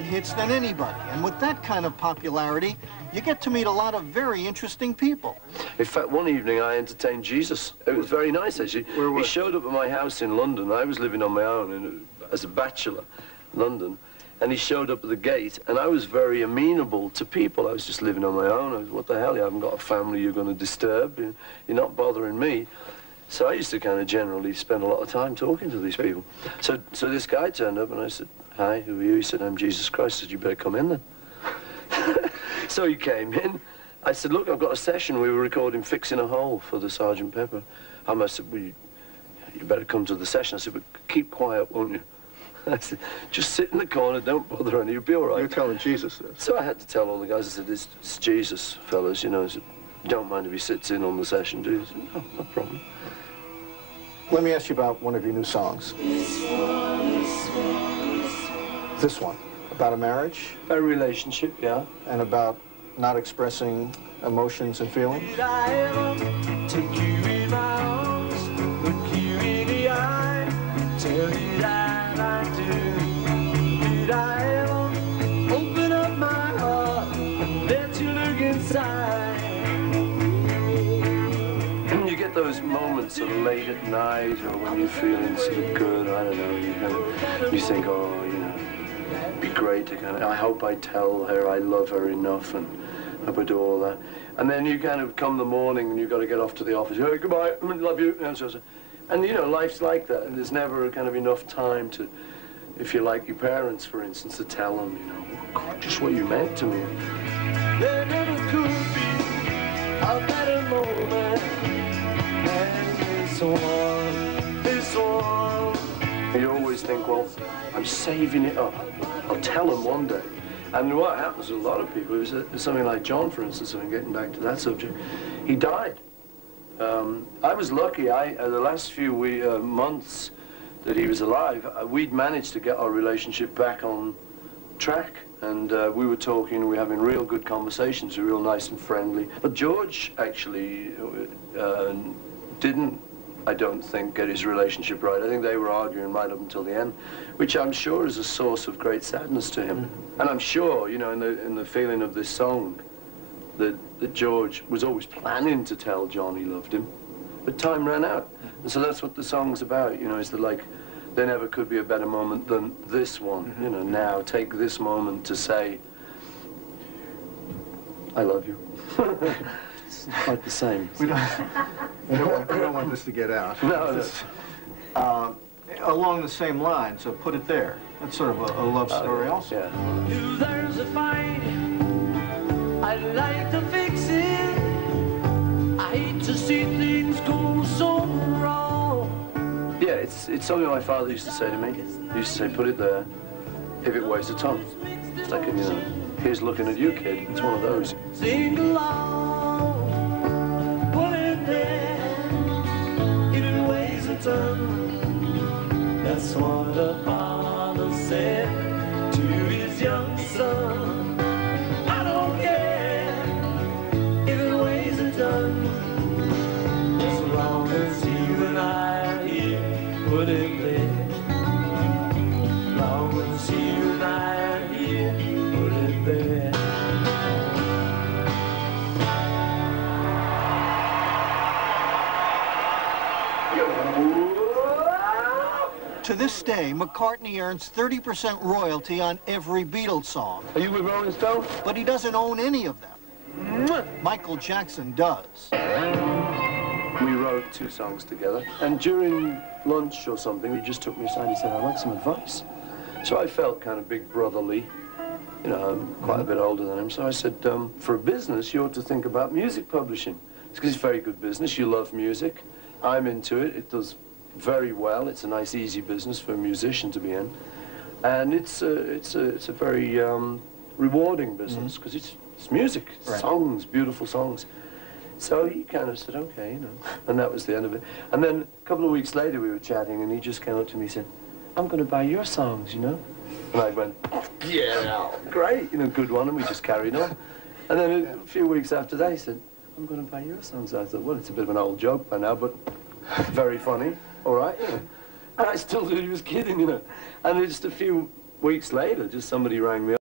hits than anybody, and with that kind of popularity, you get to meet a lot of very interesting people. In fact, one evening I entertained Jesus. It was very nice, actually. He showed up at my house in London. I was living on my own as a bachelor in London, and he showed up at the gate, and I was very amenable to people. I was just living on my own. I was, what the hell, you haven't got a family you're going to disturb. You're not bothering me. So I used to kind of generally spend a lot of time talking to these people. So this guy turned up, and I said, "Hi, who are you?" He said, "I'm Jesus Christ." I said, "You better come in then." So he came in. I said, "Look, I've got a session. We were recording Fixing a Hole for the Sgt. Pepper." I said, "Well, you better come to the session." I said, "But keep quiet, won't you?" I said, "Just sit in the corner, don't bother any, you'll be all right." You're telling Jesus this. So I had to tell all the guys, I said, it's Jesus, fellas, you know. I said, "You don't mind if he sits in on the session, do you?" I said, "No, no problem." Let me ask you about one of your new songs. This one, about a marriage? A relationship, yeah. And about not expressing emotions and feelings? Did I ever take you in my arms, look you in the eye, tell you that I do? Did I ever open up my heart and let you look inside? You get those moments sort of late at night, or when you're feeling sort of good, I don't know, you think, oh, you know, it'd be great to kind of, I hope I tell her I love her enough, and I hope I do all that. And then you kind of come the morning and you've got to get off to the office. "Hey, goodbye, I love you." And you know, life's like that. And there's never kind of enough time to, if you're like your parents, for instance, to tell them, you know, "God, just what you meant to me." There never could be a better moment than this one, this one. You always think, well, I'm saving it up. I'll tell them one day. And what happens to a lot of people is something like John, for instance, I'm getting back to that subject, he died. I was lucky. The last few months that he was alive, we'd managed to get our relationship back on track. And we were talking, we were having real good conversations, we were real nice and friendly. But George actually didn't, I don't think, get his relationship right. I think they were arguing right up until the end, which I'm sure is a source of great sadness to him. And I'm sure, you know, in the feeling of this song, that George was always planning to tell John he loved him, but time ran out. And so that's what the song's about, you know, is that, like, there never could be a better moment than this one. You know, now take this moment to say, I love you. It's quite the same. We don't want this to get out. No, no. Along the same line, so put it there. That's sort of a love story also. Yeah. If there's a fight, I'd like to fix it. I hate to see things go so wrong. Yeah, it's something my father used to say to me. He used to say, "Put it there, if it weighs a ton." It's like, you know, here's looking at you, kid. It's one of those. Sing along, put it there, if it weighs a ton. That's what a father said to his young son. I don't care if it weighs a ton, as long as you and I are here, put it there. As long as you and I are here, put it there. To this day, McCartney earns 30% royalty on every Beatles song. Are you with Rolling Stone? But he doesn't own any of them. Michael Jackson does. We wrote 2 songs together, and during lunch or something, he just took me aside and he said, "I'd like some advice." So I felt kind of big brotherly. You know, I'm quite a bit older than him. So I said, for a business, you ought to think about music publishing. It's because it's very good business. You love music. I'm into it. It does very well. It's a nice, easy business for a musician to be in. And it's a very rewarding business, because it's music, Right. songs, beautiful songs. So he kind of said, okay, you know, and that was the end of it. And then a couple of weeks later we were chatting, and he just came up to me and said, "I'm going to buy your songs, you know." And I went, "Yeah, great, you know, good one," and we just carried on. And then a few weeks after that he said, "I'm going to buy your songs." I thought, well, it's a bit of an old joke by now, but very funny, all right, you know. And I still thought he was kidding, you know. And just a few weeks later, just somebody rang me